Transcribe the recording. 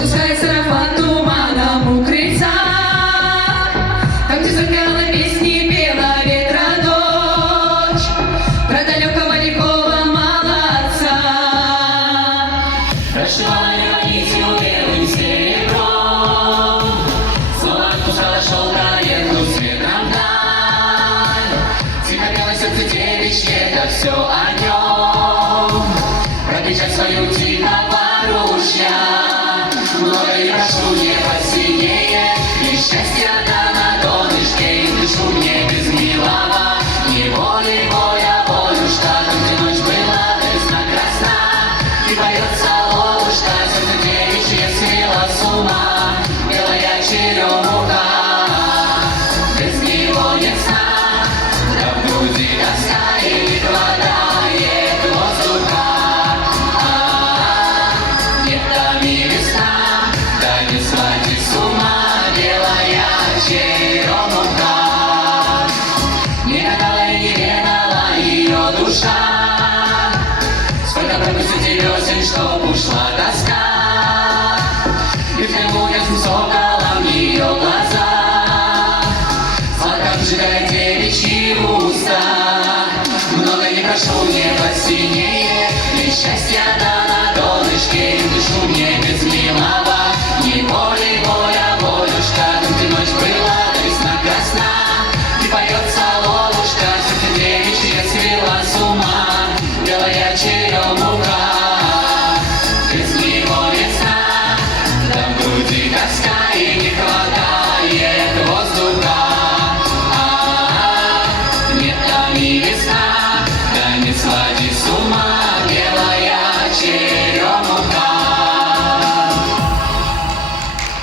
Распускает сарафан туманом у крыльца, там, где звучала песни, пела ветра дочь про далекого лихого молодца. Прошивая нитью белым серебром, снова отпускала шелка ветру с ветром вдаль. Тихо пело сердце девичье, да все о нем, пробежать свою тихого ружья. Много не прошу, небо синее, и счастья да на донышке, и дышу мне без милого. Не воли, воля, волюшка, там, где ночь была весна красна, и поется ловушка, сердце девичье свело с ума, белая черемуха. Без него нет сна, да в груди тоска и не хватает воздуха. Нет там и весна, да не сводит с ума белая черемуха. Не гадала и не ведала ее душа, сколько пропустите весен, чтоб ушла тоска. И вдруг с соколом ее глаза, сладко обжигает девичьи уста. Много не прошу, не